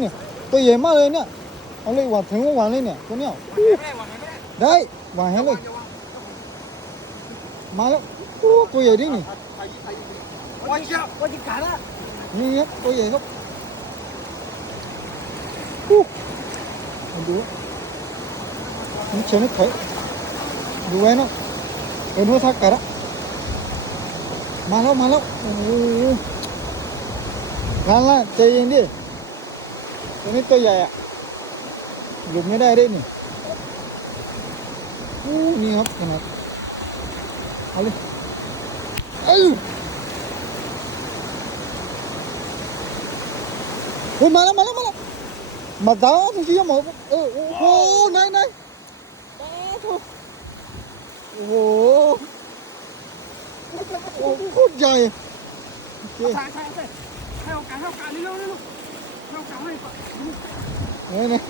เนี่ยตัวใหญ่มากเลยเนี่ยเอาเลยหวานถึงว่าหวานเลยเนี่ยตัวเนี้ยได้หวานให้เลยมาแล้วโอ้ตัวใหญ่ดินี่นี่ครับตัวใหญ่ครับดูนี่เชื่อไม่ถอยดูไว้นะเอ็นหัวทักกันละมาแล้วโอ้โหล้านใจเย็นดิตัวนี้ตัวใหญ่อะหลุดไม่ได้ด้วยนี่นี่ครับขนาดเอาเลยเฮ้ยมาแล้วมาดาวที่ยังหมดโอ้โหไหนโอ้โหโคตรใหญ่โอเคให้โอกาสเร็วให้โอกาสให้ก่อนนี่